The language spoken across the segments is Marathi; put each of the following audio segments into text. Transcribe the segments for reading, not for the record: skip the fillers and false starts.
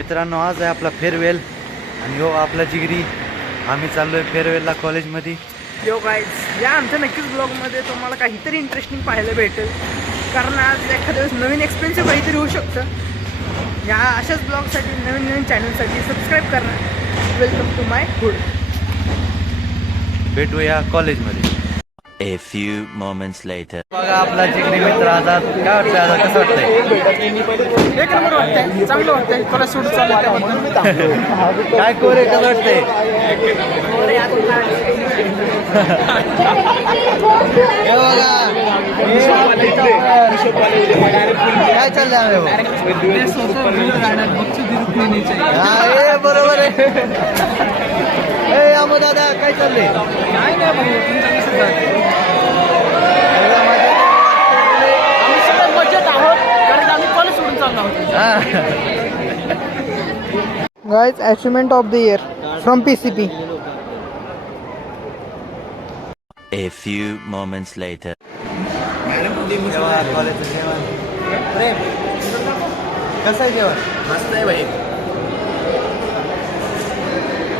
मित्रांनो, आज आहे आपला फेअरवेल आणि हो आपला जिगरी. आम्ही चाललोय फेअरवेलला कॉलेजमध्ये. यो गाईज, या आमच्या नक्कीच ब्लॉगमध्ये तुम्हाला काहीतरी इंटरेस्टिंग पाहायला भेटेल, कारण आज एखाद्या वेळेस नवीन एक्सपेन्सिव्ह काहीतरी होऊ शकतं. या अशाच ब्लॉगसाठी नवीन चॅनलसाठी सबस्क्राईब करा. Welcome to my hood. भेटूया कॉलेजमध्ये. A few moments later. बघा आपला जिगरी मित्र आझाद. काय वाटतंय आझाद, कसं वाटतंय? एक नंबर वाटतंय, चांगलं वाटतंय. कॉलेज सोडून चालू काय कोरे, कसं वाटतंय? हे बघा, काय चाललंय बरोबर आहे. ए आमो दादा, काय चाललंय? काय नाही आम्ही सगळं मजेत आहोत, कारण आम्ही कॉलेज सोडून चाललो आहोत. Guys, achievement of the year from PCP. A few moments later. कॉलेजचं जेवण प्रेम कसं आहे जेवण? मस्त आहे भाई.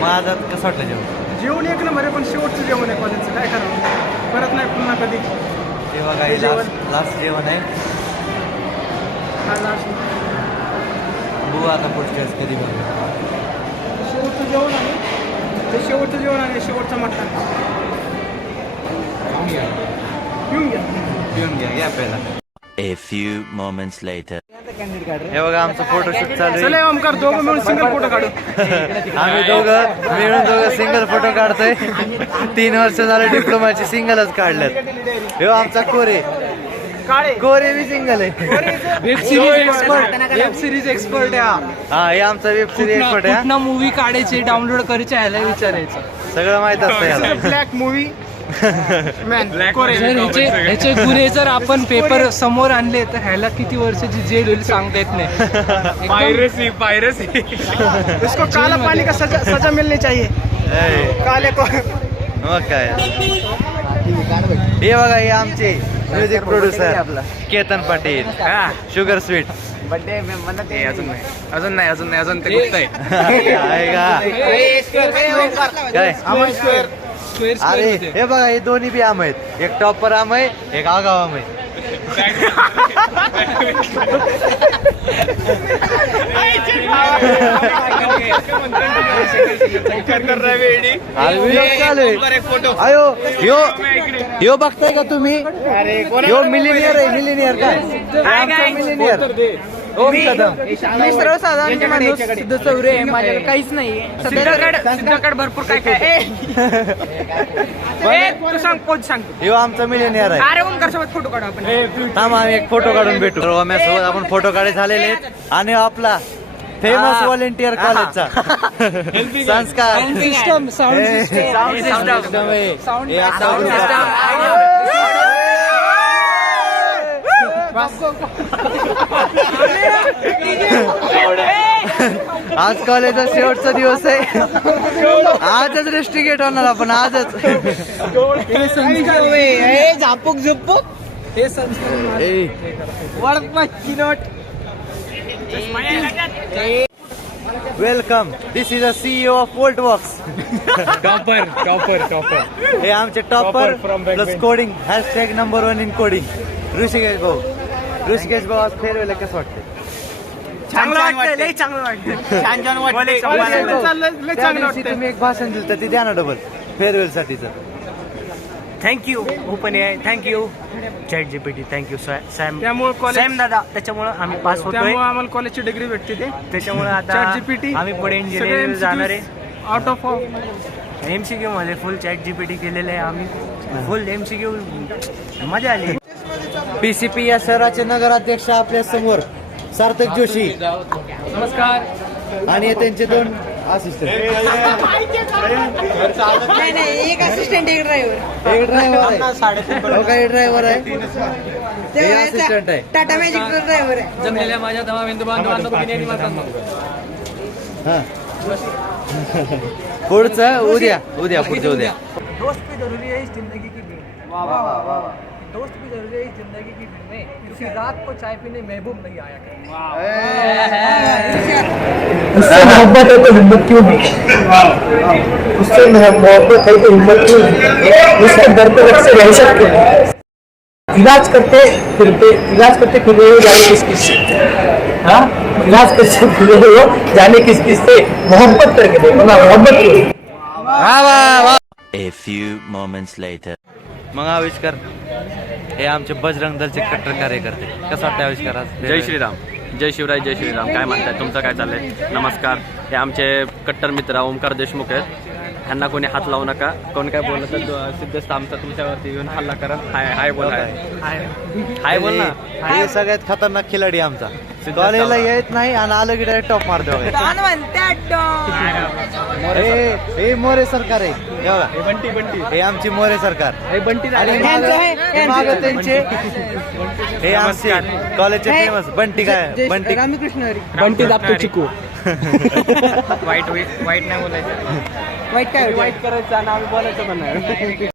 मग आझाद कसं वाटलं जेवण? जेवण एक नंबर आहे, पण शेवटचं जेवण आहे कॉलेजचं. काय करावं, परत नाही पुन्हा कधी. ते बघा, हे लास्ट जेवण आहे. हा लास्ट बघू आता पुढच्या वेळेस कधी बघू. शेवटचं जेवण आहे, ते शेवटचं जेवण आहे, शेवटचा मटण. घेऊन घ्या, घ्या पहिला. A few moments later. हे बघा, आमचं फोटोशूट चालू चला आहे. ओमकार, दोघं मिळून सिंगल फोटो काढू. आम्ही दोघं मिळून सिंगल फोटो काढतोय. 3 वर्ष झाले डिप्लोमाचे सिंगलच काढलेत. हे आमचा कोरे काळे कोरे बी सिंगल आहे. वेब सिरीज एक्सपर्ट हा, हे आमचा वेब सिरीज एक्सपर्ट आहे. कुठनं मूवी काढायची, डाउनलोड करायची, ह्याला विचारायचं. सगळं माहित असतं याला. ब्लॅक मूवी मॅन कोरे. जर ह्याचे गुन्हे जर आपण पेपर समोर आणले तर ह्याला किती वर्षाची जेल होईल सांगता येत नाही. पायरसी इसको काला पानी का सजा मिलनी चाहिए. काले को मग काय. हे बघा, हे आमचे music producer Ketan Patil, sugar sweet. अजून नाही अजून ते गुप्त आहे. आहे का काय? अरे हे बघा, हे दोन्ही बी आम आहेत. एक टॉपर आम आहे, एक आगाव आम आहे. अयो यो बघताय का तुम्ही? यो मिलिनियर आहे, मिलिनियर काय मिलिनियर. ओम कदम. मी सर्वसाधारण माणूस सिद्ध चौरे आहे, माझ्याकडे काहीच नाही. सिद्धकडे भरपूर काय काय. तू सांग, कोच सांगतो. यो आमचा मिलिनियर आहे. अरे ओमकार सोबत फोटो काढू आपण. थांब, आम्ही एक फोटो काढून भेटू. सोबत आपण फोटो काढे झालेले आहेत. आणि आपला फेमस व्हॉलेंटियर कॉलेजचा संस्कार सिस्टम साऊंड आज कॉलेजचा शेवटचा दिवस आहे. आजच रेस्ट्रिकेट होणार आपण, आजच. झापूक झुपूक हे संस्कार welcome. This is a CEO of Volt Vox. Topper हे आमचे topper plus coding #1 in coding. Rishikesh भाऊ. ऋषिकेश भाऊ, आज फेअरवेल कसं वाटतं? चांगलं वाटतं, लई चांगलं वाटतं. छान वाटतं, लई चांगलं वाटतं. तुम्ही एक भाषण दिलं तर ते द्या ना डबल फेअरवेल साठीच. Thank you open AI, thank you chat GPT, thank you Sam. त्यामुळे कॉलेज सॅम दादा, त्याच्यामुळे आम्ही पास होतोय. त्यामुळे आम्हाला कॉलेजची डिग्री भेटते. ते त्याच्यामुळे आता ChatGPT आम्ही पुढे इंजिनिअरिंग जाणार आहे. आउट ऑफ MCQ मध्ये फुल चॅट GPT केलेलं आहे आम्ही. फुल MCQ, मजा आली. PCP या शहराचे नगराध्यक्ष आपल्या समोर सार्थक जोशी. नमस्कार. आणि त्यांचे 2 असिस्टंट. एक असिस्टंट, एक ड्रायव्हर. एक ड्रायव्हर आहे. हे असिस्टंट आहे. टाटा मॅजिक ड्रायव्हर आहे. जमलेल्या माझ्या दमा बिंदू बांधवांना भगिनी मातांनो. हा. पुढचं उद्या पुढचं उद्या. दोस्त भी जरूरी है इस जिंदगी की भीड़ में. वाह वाह वाह. दोस्त भी जरूरी है इस जिंदगी की भीड़ में, क्योंकि रात को चाय पीने महबूब नहीं आया करते. उससे मोहब्बत है तो हिम्मत क्यों नहीं, उससे मोहब्बत है तो हिम्मत क्यों नहीं, उसके दर पे रख से रह सकते हैं। इलाज करते फिरते हो जाने किस किस से, हाँ इलाज करते फिरे हो जाने किस किस से, मोहब्बत करके देखो ना, मोहब्बत क्यों। वा वा वा. A few moments later. मग आविष्कार हे आमचे बजरंग दलचे कट्टर कार्यकर्ते, कसं वाटतं आविष्कार आज? जय श्रीराम, जय शिवराय, जय श्रीराम. काय म्हणताय, तुमचं काय चाललंय? नमस्कार. हे आमचे कट्टर मित्र ओमकार देशमुख आहेत. ह्यांना कोणी हात लावू नका. कोण काय बोललं तर सिद्धेश आमचा तुमच्यावरती येऊन हल्ला करा. हाय हाय बोल, हाय हाय बोल ना. हे सगळ्यात खतरनाक खिलाडी आमचा. कॉलेजला येत नाही आणि आलं की डायरेक्ट टॉप मारतो. हे मोरे सरकार आहे, हे बघा. बंटी हे आमची मोरे सरकार. बंटी आणि मागं त्यांचे हे आमचे कॉलेजचे फेमस बंटी. काय बंटी? रामकृष्ण हरी. बंटी दाबतो चिकू. वाईट नाही बोलायचं. वाईट काय वाईट करायचं आणि आम्ही बोलायचं पण नाही.